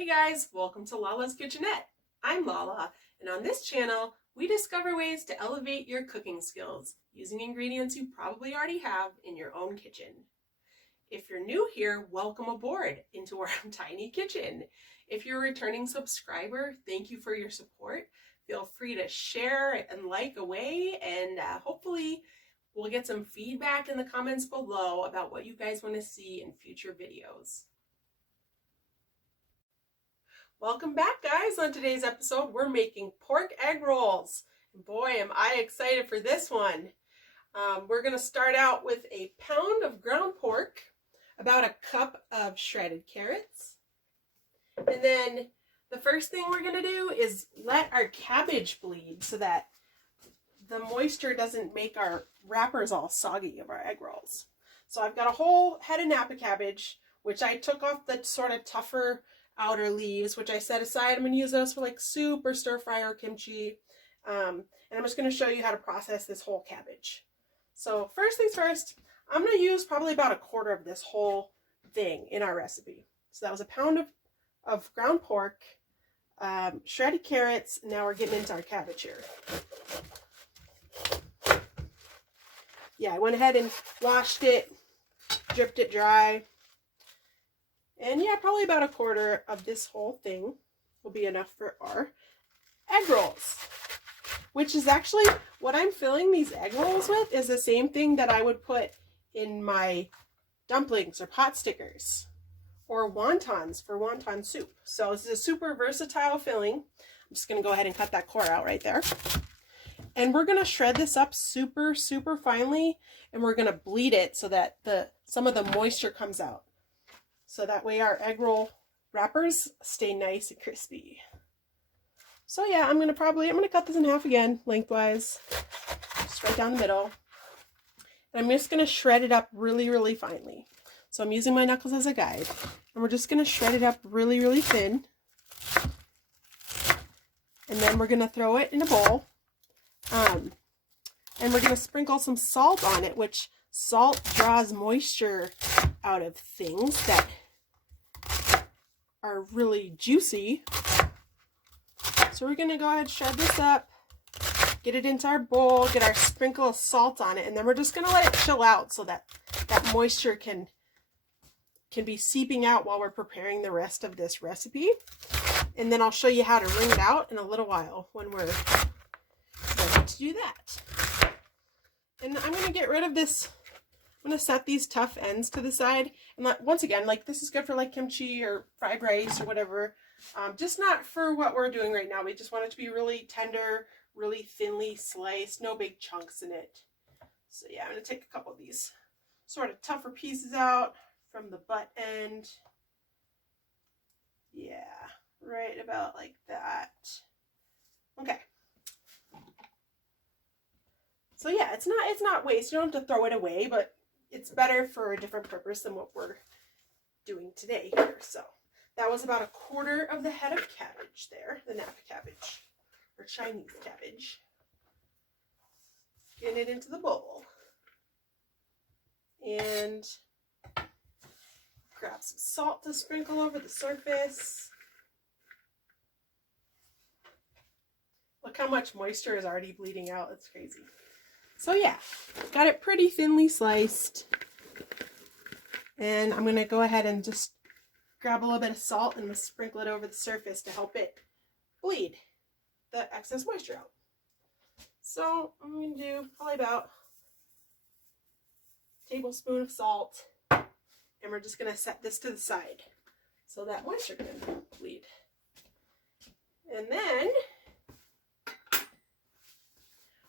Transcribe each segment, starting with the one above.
Hey guys, welcome to Lala's Kitchenette. I'm Lala, and on this channel, we discover ways to elevate your cooking skills using ingredients you probably already have in your own kitchen. If you're new here, welcome aboard into our tiny kitchen. If you're a returning subscriber, thank you for your support. Feel free to share and like away, and hopefully we'll get some feedback in the comments below about what you guys want to see in future videos. Welcome back, guys. On today's episode, we're making pork egg rolls. Boy, am I excited for this one. We're going to start out with a pound of ground pork, about a cup of shredded carrots, and then the first thing we're going to do is let our cabbage bleed so that the moisture doesn't make our wrappers all soggy of our egg rolls. So I've got a whole head of Napa cabbage, which I took off the sort of tougher outer leaves, which I set aside. I'm going to use those for like soup or stir fry or kimchi. And I'm just going to show you how to process this whole cabbage. So first things first, I'm going to use probably about a quarter of this whole thing in our recipe. So that was a pound of ground pork, shredded carrots. Now we're getting into our cabbage here. Yeah, I went ahead and washed it, dripped it dry. And yeah, probably about a quarter of this whole thing will be enough for our egg rolls. Which is actually, what I'm filling these egg rolls with is the same thing that I would put in my dumplings or pot stickers. Or wontons for wonton soup. So this is a super versatile filling. I'm just going to go ahead and cut that core out right there. And we're going to shred this up super, super finely. And we're going to bleed it so that some of the moisture comes out. So that way our egg roll wrappers stay nice and crispy. So yeah, I'm going to cut this in half again, lengthwise, just right down the middle. And I'm just going to shred it up really, really finely. So I'm using my knuckles as a guide. And we're just going to shred it up really, really thin. And then we're going to throw it in a bowl. And we're going to sprinkle some salt on it, which salt draws moisture out of things that are really juicy. So we're going to go ahead and shred this up, get it into our bowl, get our sprinkle of salt on it, and then we're just going to let it chill out so that that moisture can be seeping out while we're preparing the rest of this recipe. And then I'll show you how to wring it out in a little while when we're ready to do that. And I'm going to get rid of this. I'm going to set these tough ends to the side. And once again, like this is good for like kimchi or fried rice or whatever. Just not for what we're doing right now. We just want it to be really tender, really thinly sliced, no big chunks in it. So yeah, I'm going to take a couple of these sort of tougher pieces out from the butt end. Yeah, right about like that. Okay. So yeah, it's not waste. You don't have to throw it away, but it's better for a different purpose than what we're doing today here. So that was about a quarter of the head of cabbage there, the Napa cabbage, or Chinese cabbage. Getting it into the bowl. And grab some salt to sprinkle over the surface. Look how much moisture is already bleeding out. It's crazy. So yeah, got it pretty thinly sliced. And I'm going to go ahead and just grab a little bit of salt and sprinkle it over the surface to help it bleed the excess moisture out. So I'm going to do probably about a tablespoon of salt. And we're just going to set this to the side so that moisture can bleed. And then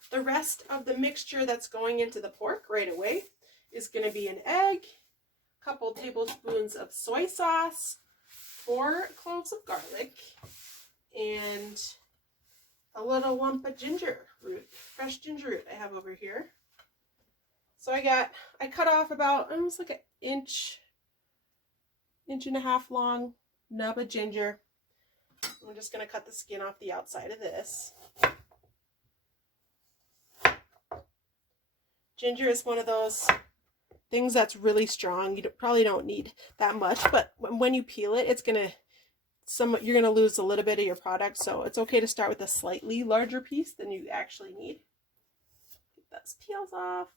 the rest of the mixture that's going into the pork right away is going to be an egg, a couple tablespoons of soy sauce, 4 cloves of garlic, and a little lump of ginger root, fresh ginger root I have over here. So I cut off about almost like an inch and a half long nub of ginger. I'm just going to cut the skin off the outside of this. Ginger is one of those things that's really strong. You probably don't need that much, but when you peel it, it's you're going to lose a little bit of your product, so it's okay to start with a slightly larger piece than you actually need. Get those peels off.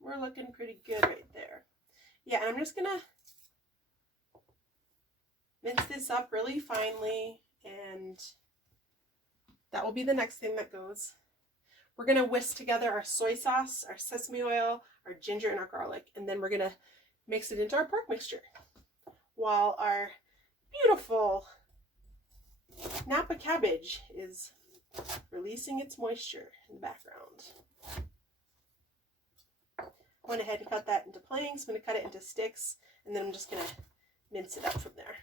We're looking pretty good right there. Yeah, and I'm just going to mince this up really finely, and that will be the next thing that goes. We're going to whisk together our soy sauce, our sesame oil, our ginger, and our garlic, and then we're going to mix it into our pork mixture while our beautiful Napa cabbage is releasing its moisture in the background. I went ahead and cut that into planks. I'm going to cut it into sticks, and then I'm just going to mince it up from there.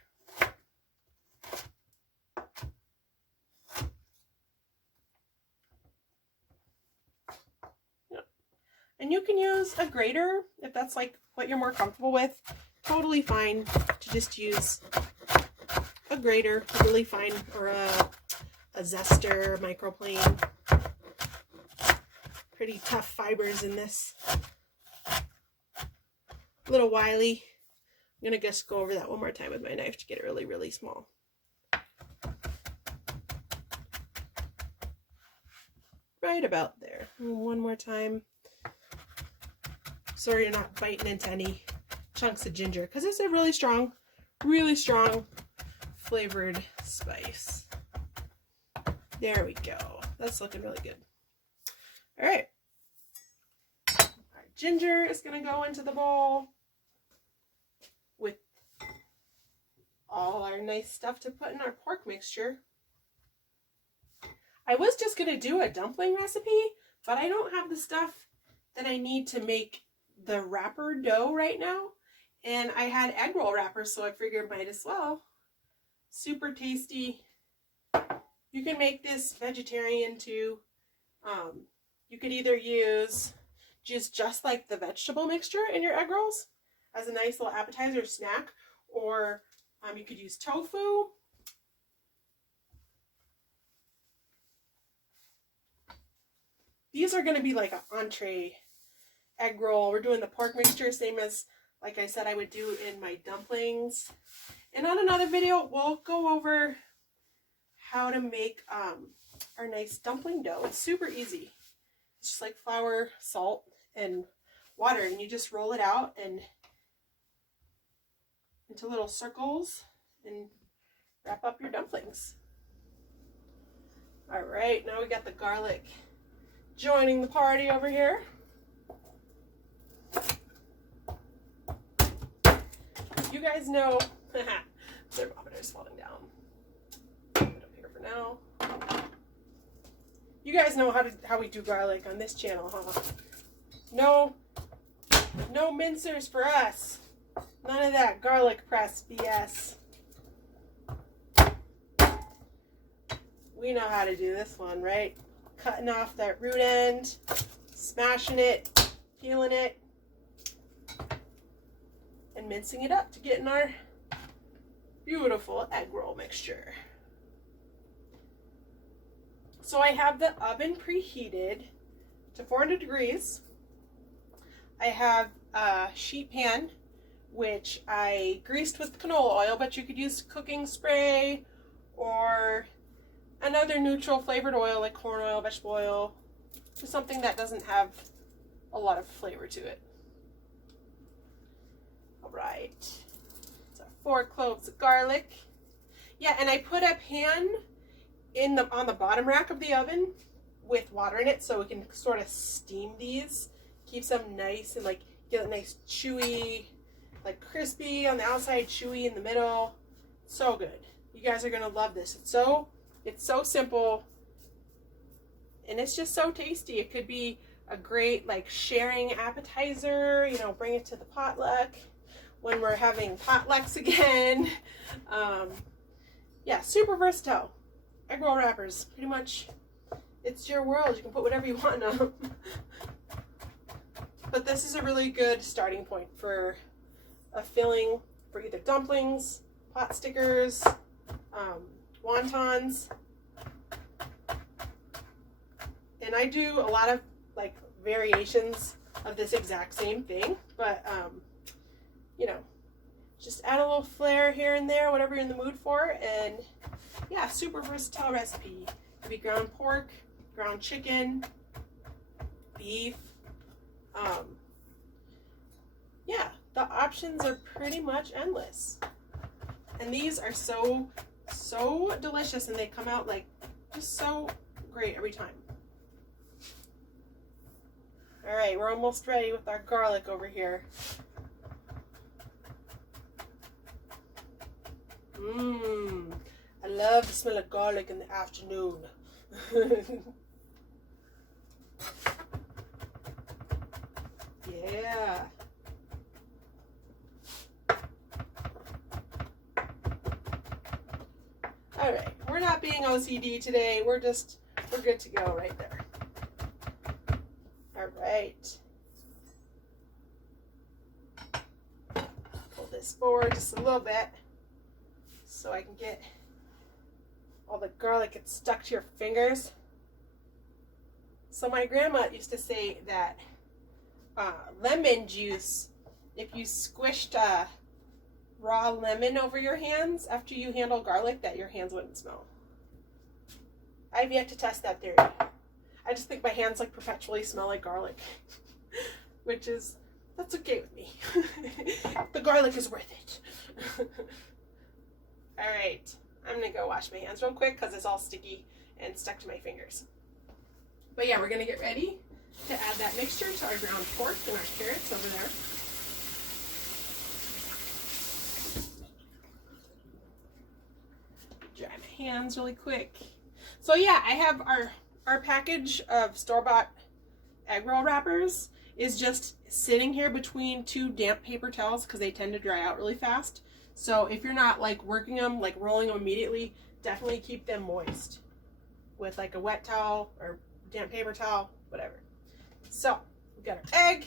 And you can use a grater if that's like what you're more comfortable with. Totally fine to just use a grater, really fine, or a zester, microplane. Pretty tough fibers in this. A little wily. I'm going to just go over that one more time with my knife to get it really, really small. Right about there. And one more time. So you're not biting into any chunks of ginger, because it's a really strong flavored spice. There we go. That's looking really good. All right. Our ginger is going to go into the bowl with all our nice stuff to put in our pork mixture. I was just going to do a dumpling recipe, but I don't have the stuff that I need to make the wrapper dough right now, and I had egg roll wrappers, so I figured might as well. Super tasty. You can make this vegetarian too. You could either use just like the vegetable mixture in your egg rolls as a nice little appetizer snack, or you could use tofu. These are going to be like an entree egg roll. We're doing the pork mixture, same as, like I said, I would do in my dumplings. And on another video, we'll go over how to make our nice dumpling dough. It's super easy. It's just like flour, salt, and water, and you just roll it out and into little circles and wrap up your dumplings. All right, now we got the garlic joining the party over here. You guys know, thermometer's falling down. Put it up here for now. You guys know how we do garlic on this channel, huh? No mincers for us. None of that garlic press BS. We know how to do this one, right? Cutting off that root end, smashing it, peeling it, and mincing it up to get in our beautiful egg roll mixture. So I have the oven preheated to 400 degrees. I have a sheet pan, which I greased with canola oil, but you could use cooking spray or another neutral flavored oil like corn oil, vegetable oil, just something that doesn't have a lot of flavor to it. All right, so 4 cloves of garlic. Yeah, and I put a pan on the bottom rack of the oven with water in it, so we can sort of steam these. Keeps them nice and like get a nice chewy, like crispy on the outside, chewy in the middle. So good. You guys are gonna love this. It's so simple, and it's just so tasty. It could be a great like sharing appetizer. You know, bring it to the potluck when we're having potlucks again. Yeah, super versatile. Egg roll wrappers, pretty much, it's your world. You can put whatever you want on them. But this is a really good starting point for a filling for either dumplings, pot stickers, wontons. And I do a lot of like variations of this exact same thing, but you know, Just add a little flair here and there, whatever you're in the mood for. And yeah, super versatile recipe. It could be ground pork, ground chicken, beef. Yeah, the options are pretty much endless. And these are so delicious, and they come out like just so great every time. All right, we're almost ready with our garlic over here. I love the smell of garlic in the afternoon. Yeah. All right, we're not being OCD today. We're good to go right there. All right. Pull this forward just a little bit so I can get all the garlic gets stuck to your fingers. So my grandma used to say that lemon juice, if you squished raw lemon over your hands after you handle garlic, that your hands wouldn't smell. I've yet to test that theory. I just think my hands like perpetually smell like garlic, that's okay with me. The garlic is worth it. All right, I'm gonna go wash my hands real quick because it's all sticky and stuck to my fingers. But yeah, we're gonna get ready to add that mixture to our ground pork and our carrots over there. Dry my hands really quick. So yeah, I have our package of store-bought egg roll wrappers is just sitting here between two damp paper towels because they tend to dry out really fast. So if you're not like working them, like rolling them immediately, definitely keep them moist with like a wet towel or damp paper towel, whatever. So we got our egg,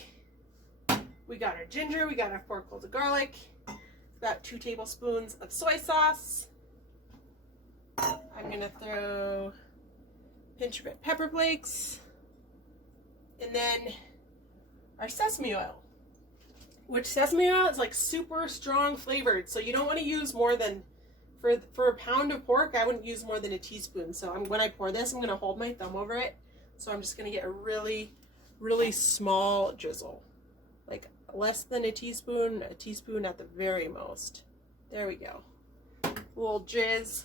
we got our ginger, we got our 4 cloves of garlic, about 2 tablespoons of soy sauce. I'm gonna throw a pinch of red pepper flakes, and then our sesame oil, which sesame oil is like super strong flavored, so you don't want to use more than, for a pound of pork, I wouldn't use more than a teaspoon. So when I pour this, I'm going to hold my thumb over it. So I'm just going to get a really, really small drizzle, like less than a teaspoon at the very most. There we go. A little jizz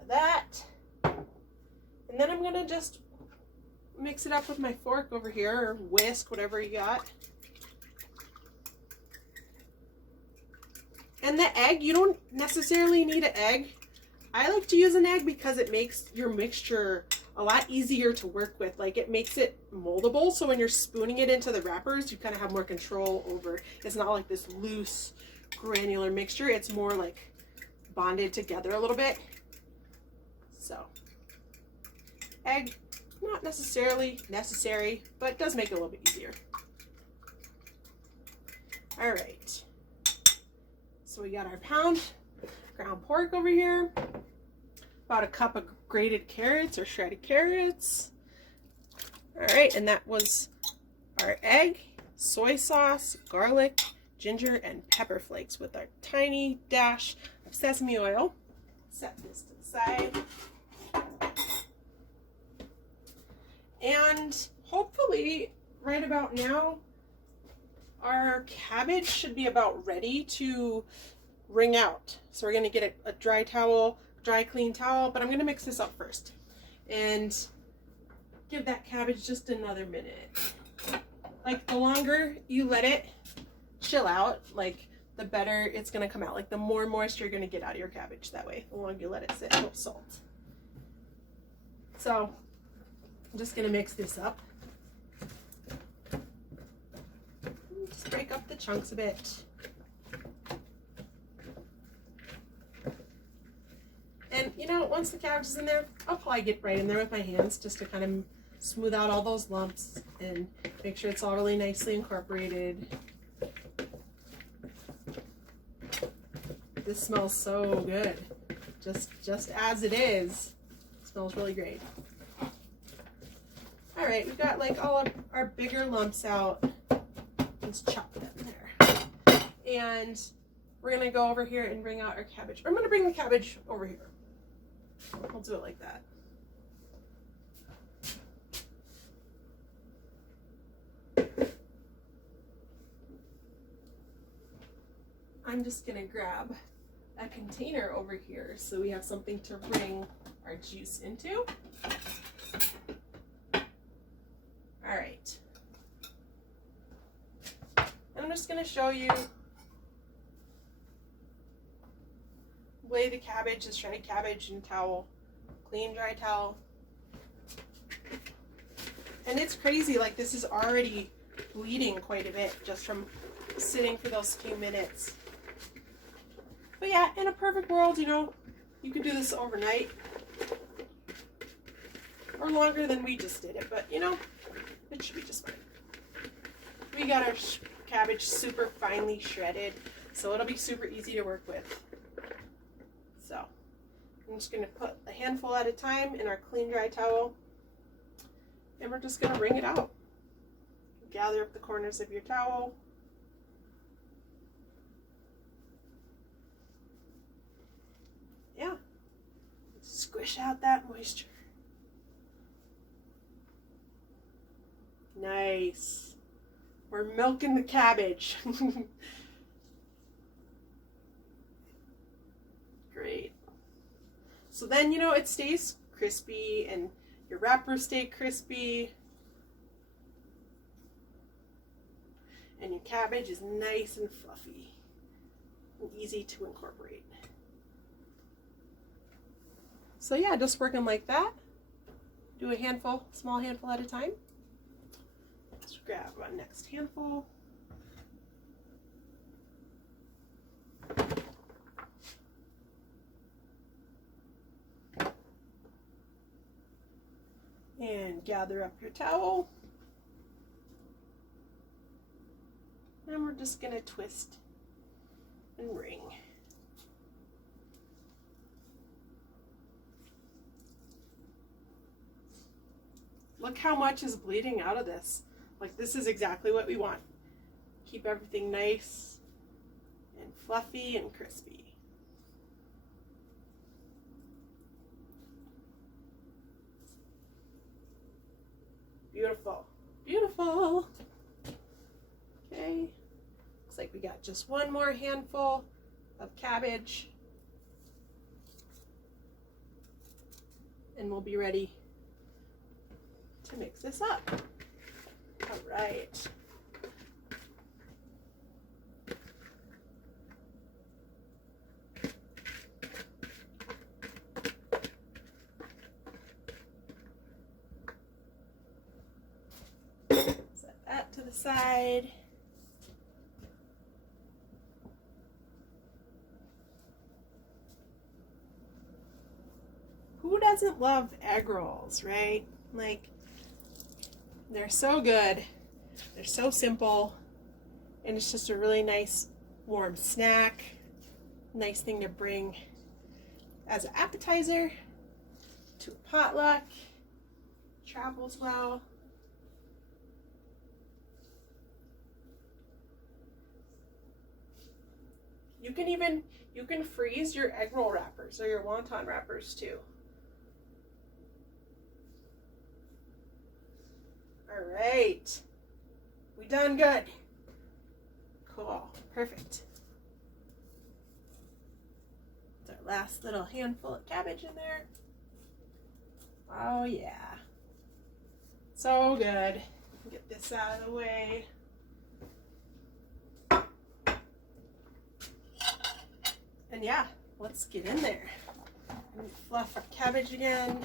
of that. And then I'm going to just mix it up with my fork over here, or whisk, whatever you got. And the egg, you don't necessarily need an egg. I like to use an egg because it makes your mixture a lot easier to work with. Like, it makes it moldable, so when you're spooning it into the wrappers, you kind of have more control over. It's not like this loose, granular mixture. It's more like bonded together a little bit. So, egg, not necessarily necessary, but it does make it a little bit easier. All right. So we got our pound ground pork over here, about a cup of grated carrots or shredded carrots. All right, and that was our egg, soy sauce, garlic, ginger, and pepper flakes with our tiny dash of sesame oil. Set this to the side. And hopefully right about now, our cabbage should be about ready to wring out. So we're going to get a dry clean towel, but I'm going to mix this up first and give that cabbage just another minute. Like, the longer you let it chill out, like, the better it's going to come out. Like, the more moisture you're going to get out of your cabbage that way, the longer you let it sit. No salt. So I'm just going to mix this up. Just break up the chunks a bit. And, you know, once the cabbage is in there, I'll probably get right in there with my hands just to kind of smooth out all those lumps and make sure it's all really nicely incorporated. This smells so good. Just as it is. It smells really great. All right, we've got like all of our bigger lumps out. Let's chop them there. And we're gonna go over here and bring out our cabbage. I'm gonna bring the cabbage over here. We'll do it like that. I'm just gonna grab a container over here so we have something to bring our juice into. All right. And I'm just gonna show you lay the cabbage, the shredded cabbage in a towel, clean dry towel. And it's crazy, like this is already bleeding quite a bit just from sitting for those few minutes. But yeah, in a perfect world, you know, you could do this overnight or longer than we just did it, but you know, it should be just fine. We got our cabbage super finely shredded, so it'll be super easy to work with. So I'm just going to put a handful at a time in our clean dry towel, and we're just going to wring it out. Gather up the corners of your towel. Yeah, squish out that moisture. Nice. We're milking the cabbage. Great. So then, you know, it stays crispy and your wrappers stay crispy. And your cabbage is nice and fluffy and easy to incorporate. So yeah, just working like that. Do a handful, small handful at a time. Let's grab our next handful. And gather up your towel. And we're just going to twist and wring. Look how much is bleeding out of this. Like, this is exactly what we want. Keep everything nice and fluffy and crispy. Beautiful. Beautiful. Okay. Looks like we got just one more handful of cabbage. And we'll be ready to mix this up. All right. Set that to the side. Who doesn't love egg rolls, right? Like, they're so good. They're so simple. And it's just a really nice warm snack. Nice thing to bring as an appetizer to a potluck. Travels well. You can freeze your egg roll wrappers or your wonton wrappers too. All right, we done good. Cool, perfect. That's our last little handful of cabbage in there. Oh yeah, so good. Get this out of the way. And yeah, let's get in there. Fluff our cabbage again.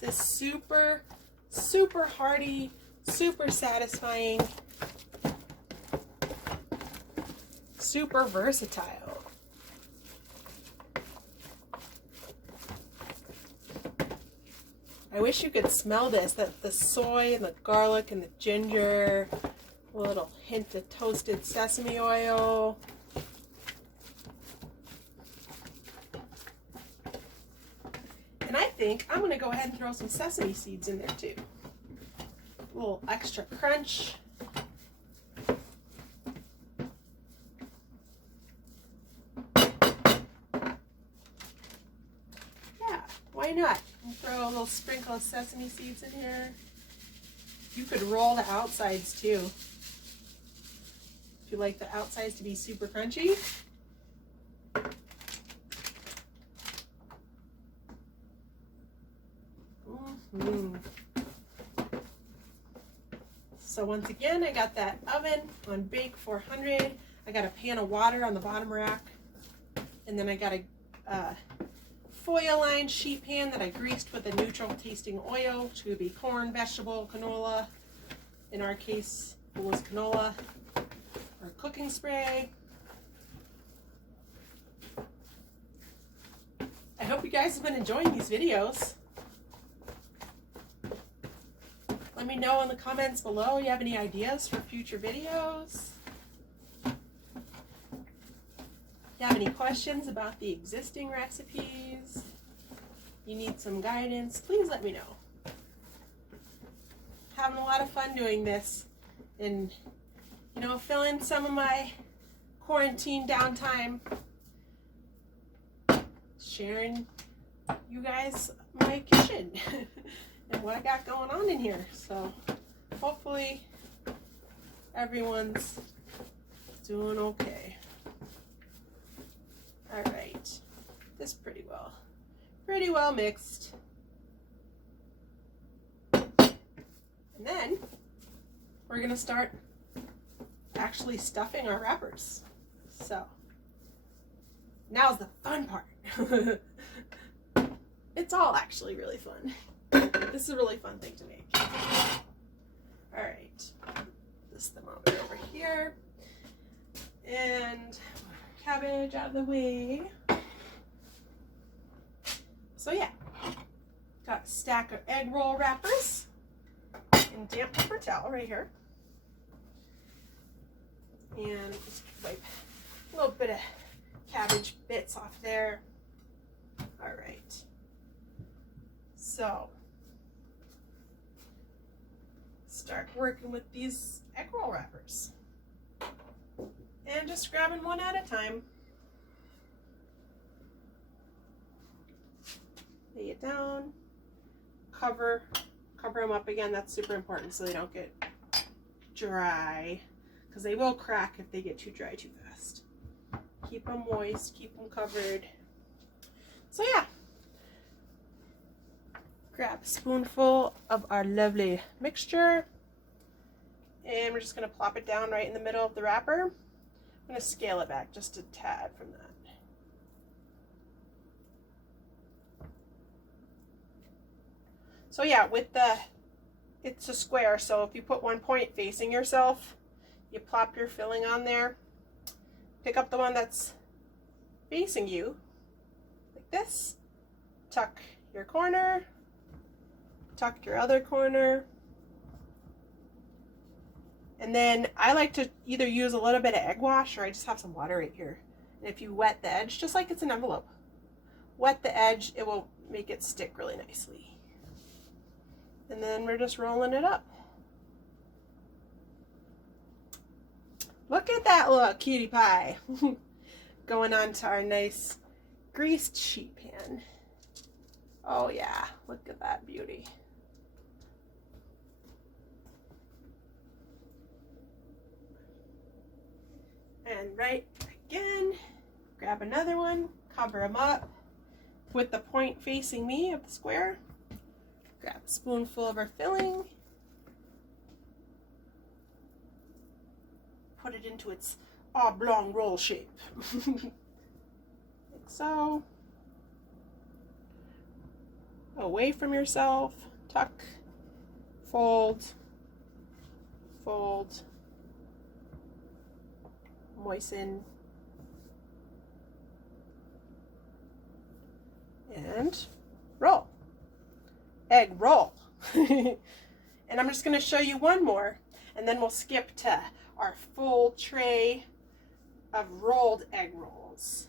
This super, super hearty, super satisfying, super versatile. I wish you could smell this, that the soy and the garlic and the ginger, a little hint of toasted sesame oil. And I think I'm going to go ahead and throw some sesame seeds in there too. A little extra crunch. Yeah, why not? And throw a little sprinkle of sesame seeds in here. You could roll the outsides too. If you like the outsides to be super crunchy. So once again, I got that oven on bake 400. I got a pan of water on the bottom rack. And then I got a foil lined sheet pan that I greased with a neutral tasting oil, which could be corn, vegetable, canola. In our case, it was canola or cooking spray. I hope you guys have been enjoying these videos. Let me know in the comments below if you have any ideas for future videos. If you have any questions about the existing recipes, you need some guidance, please let me know. Having a lot of fun doing this and, you know, fill in some of my quarantine downtime, sharing you guys my kitchen and what I got going on in here. So hopefully everyone's doing okay. All right, this is pretty well mixed. And then we're gonna start actually stuffing our wrappers. So now's the fun part. It's all actually really fun. This is a really fun thing to make. All right, this thermometer over here, and cabbage out of the way. So yeah, got a stack of egg roll wrappers in damp paper towel right here, and just wipe a little bit of cabbage bits off there. All right, so start working with these egg roll wrappers and just grabbing one at a time. Lay it down, cover them up again. That's super important so they don't get dry, because they will crack if they get too dry too fast. Keep them moist, keep them covered. So yeah, grab a spoonful of our lovely mixture, and we're just going to plop it down right in the middle of the wrapper. I'm going to scale it back just a tad from that. So yeah, it's a square, so if you put one point facing yourself, you plop your filling on there, pick up the one that's facing you, like this, tuck your corner, tuck your other corner, and then I like to either use a little bit of egg wash or I just have some water right here. And if you wet the edge, just like it's an envelope, wet the edge, it will make it stick really nicely. And then we're just rolling it up. Look at that little cutie pie going on to our nice greased sheet pan. Oh yeah, look at that beauty. And right again, grab another one, cover them up with the point facing me of the square. Grab a spoonful of our filling, put it into its oblong roll shape, like so. Away from yourself, tuck, fold, fold, moisten, and roll. Egg roll. And I'm just going to show you one more, and then we'll skip to our full tray of rolled egg rolls,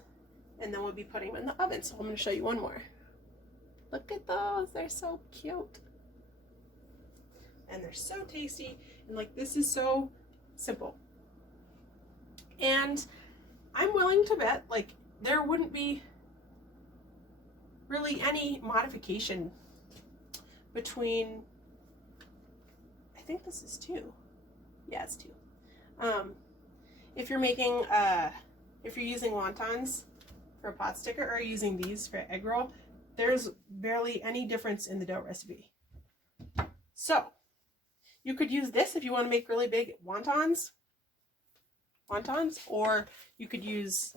and then we'll be putting them in the oven. So I'm going to show you one more. Look at those, they're so cute. and they're so tasty, and like this is so simple. And I'm willing to bet like there wouldn't be really any modification between, I think this is 2. Yeah, it's 2. If you're making if you're using wontons for a pot sticker or using these for egg roll, there's barely any difference in the dough recipe. So you could use this if you want to make really big wontons, or you could use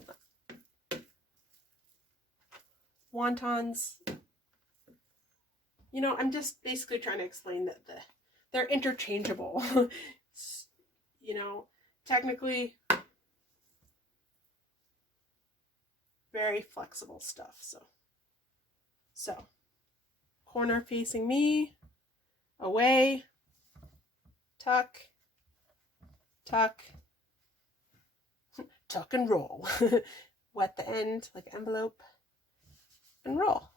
wontons. You know, I'm just basically trying to explain that they're interchangeable. You know, technically very flexible stuff. So corner facing me, away, tuck, tuck, tuck and roll. Wet the end like an envelope and roll.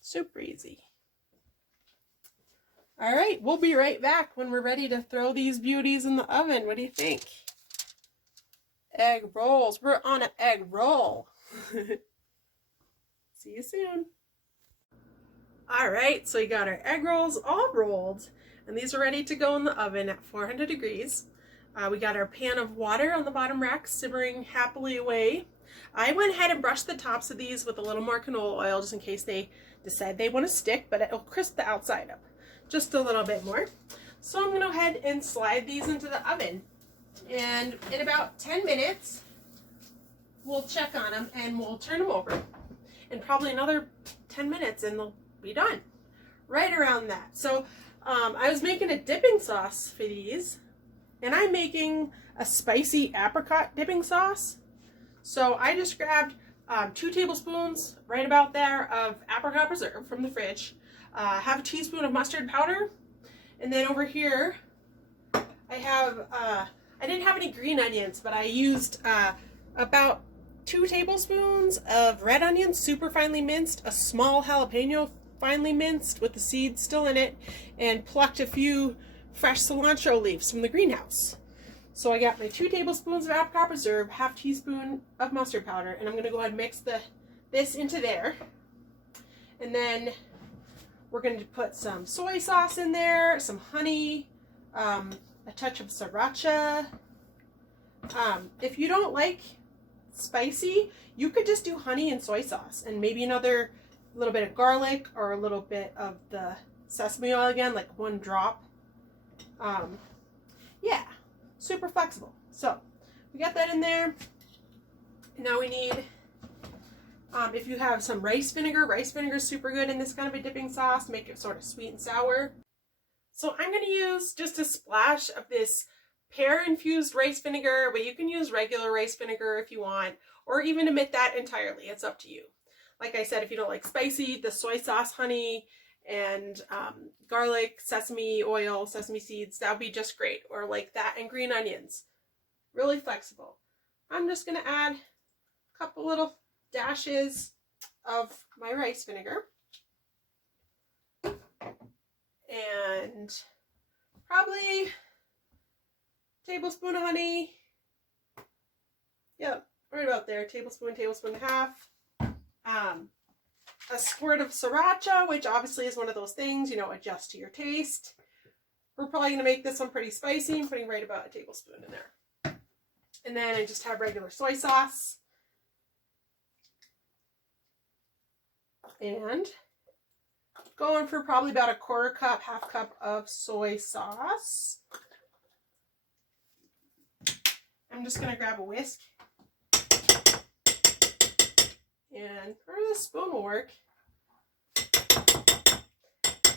Super easy. All right, we'll be right back when we're ready to throw these beauties in the oven. What do you think? Egg rolls. We're on an egg roll. See you soon. All right, so we got our egg rolls all rolled, and these are ready to go in the oven at 400 degrees. We got our pan of water on the bottom rack simmering happily away. I went ahead and brushed the tops of these with a little more canola oil just in case they decide they want to stick, but it'll crisp the outside up just a little bit more. So I'm going to go ahead and slide these into the oven. And in about 10 minutes, we'll check on them and we'll turn them over. And probably another 10 minutes and they'll be done. Right around that. So I was making a dipping sauce for these. And I'm making a spicy apricot dipping sauce. So I just grabbed 2 tablespoons, right about there, of apricot preserve from the fridge. Half a teaspoon of mustard powder. And then over here, I have, I didn't have any green onions, but I used about 2 tablespoons of red onions, super finely minced, a small jalapeno finely minced with the seeds still in it, and plucked a few fresh cilantro leaves from the greenhouse. So I got my 2 tablespoons of apricot preserve, half teaspoon of mustard powder, and I'm going to go ahead and mix this into there. And then we're going to put some soy sauce in there, some honey, a touch of sriracha. If you don't like spicy, you could just do honey and soy sauce and maybe another little bit of garlic or a little bit of the sesame oil again, like 1 drop. Yeah, super flexible. So we got that in there. Now we need, if you have some rice vinegar is super good in this kind of a dipping sauce, make it sort of sweet and sour. So I'm going to use just a splash of this pear infused rice vinegar, but you can use regular rice vinegar if you want, or even omit that entirely. It's up to you. Like I said, if you don't like spicy, the soy sauce, honey, and garlic, sesame oil, sesame seeds, that would be just great. Or like that and green onions. Really flexible. I'm just going to add a couple little dashes of my rice vinegar. And probably a tablespoon of honey. Yep, right about there. Tablespoon and a half. A squirt of sriracha, which obviously is one of those things, you know, adjust to your taste. We're probably going to make this one pretty spicy. I'm putting right about a tablespoon in there. And then I just have regular soy sauce. And going for probably about a 1/4 cup, 1/2 cup of soy sauce. I'm just going to grab a whisk. And or the spoon will work.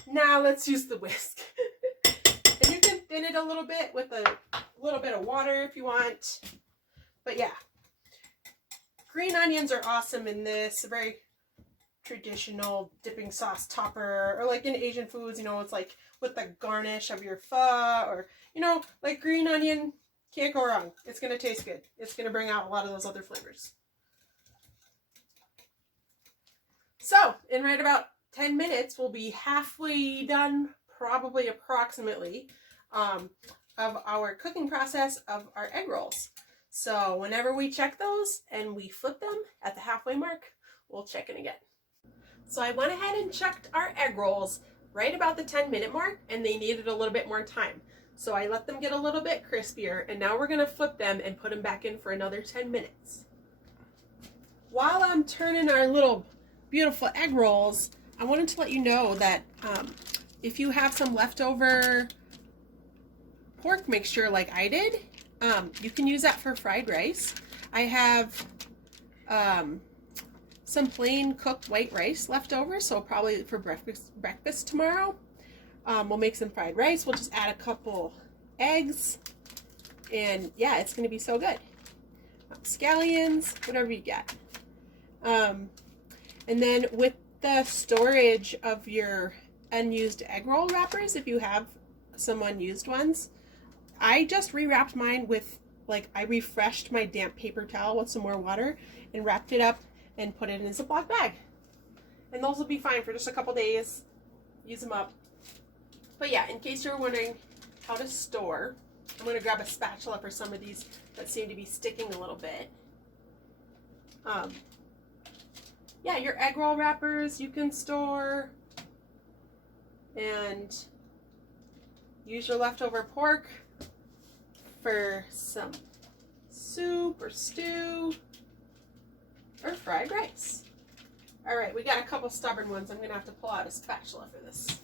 Now let's use the whisk. And you can thin it a little bit with a little bit of water if you want. But yeah, green onions are awesome in this. Very traditional dipping sauce topper, or like in Asian foods, you know, it's like with the garnish of your pho, or, you know, like green onion, can't go wrong. It's going to taste good. It's going to bring out a lot of those other flavors. So, in right about 10 minutes, we'll be halfway done, probably approximately, of our cooking process of our egg rolls. So whenever we check those and we flip them at the halfway mark, we'll check in again. So I went ahead and checked our egg rolls right about the 10-minute mark, and they needed a little bit more time. So I let them get a little bit crispier, and now we're gonna flip them and put them back in for another 10 minutes. While I'm turning our little beautiful egg rolls, I wanted to let you know that if you have some leftover pork mixture like I did, you can use that for fried rice. I have some plain cooked white rice left over, so probably for breakfast tomorrow. We'll make some fried rice. We'll just add a couple eggs, and yeah, it's going to be so good. Scallions, whatever you got. And then with the storage of your unused egg roll wrappers, if you have some unused ones, I just rewrapped mine with, like, I refreshed my damp paper towel with some more water and wrapped it up and put it in a Ziploc bag. And those will be fine for just a couple days. Use them up. But yeah, in case you're wondering how to store, I'm going to grab a spatula for some of these that seem to be sticking a little bit. Yeah, your egg roll wrappers you can store, and use your leftover pork for some soup or stew or fried rice. All right, we got a couple stubborn ones. I'm gonna have to pull out a spatula for this.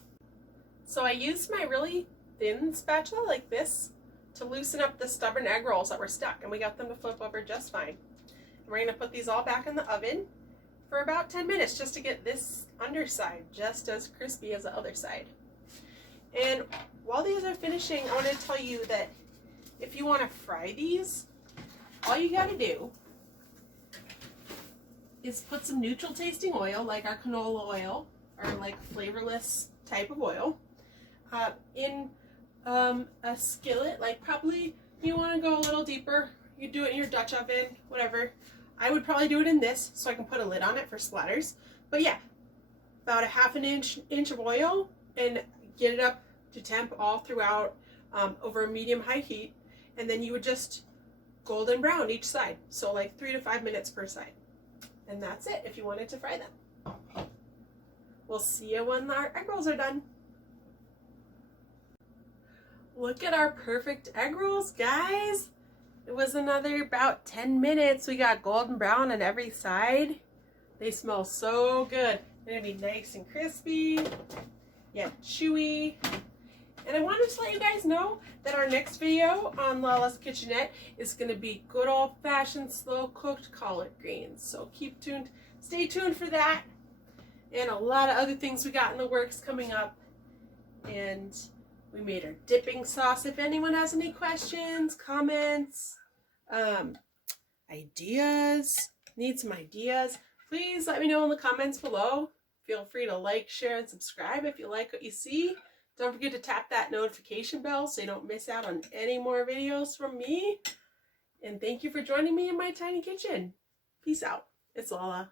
So I used my really thin spatula like this to loosen up the stubborn egg rolls that were stuck, and we got them to flip over just fine. And we're gonna put these all back in the oven for about 10 minutes just to get this underside just as crispy as the other side. And while these are finishing, I want to tell you that if you want to fry these, all you got to do is put some neutral tasting oil, like our canola oil or like flavorless type of oil, in a skillet. Like, probably you want to go a little deeper, you do it in your Dutch oven, whatever. I would probably do it in this so I can put a lid on it for splatters. But yeah, about a half an inch of oil, and get it up to temp all throughout, over a medium-high heat. And then you would just golden brown each side. So like 3 to 5 minutes per side. And that's it if you wanted to fry them. We'll see you when our egg rolls are done. Look at our perfect egg rolls, guys. It was another about 10 minutes. We got golden brown on every side. They smell so good. They're gonna be nice and crispy, yet chewy. And I wanted to let you guys know that our next video on Lala's Kitchenette is gonna be good old-fashioned slow-cooked collard greens. So keep tuned, stay tuned for that. And a lot of other things we got in the works coming up. And we made our dipping sauce. If anyone has any questions, comments, ideas, need some ideas, please let me know in the comments below. Feel free to like, share, and subscribe if you like what you see. Don't forget to tap that notification bell so you don't miss out on any more videos from me. And thank you for joining me in my tiny kitchen. Peace out. It's Lala.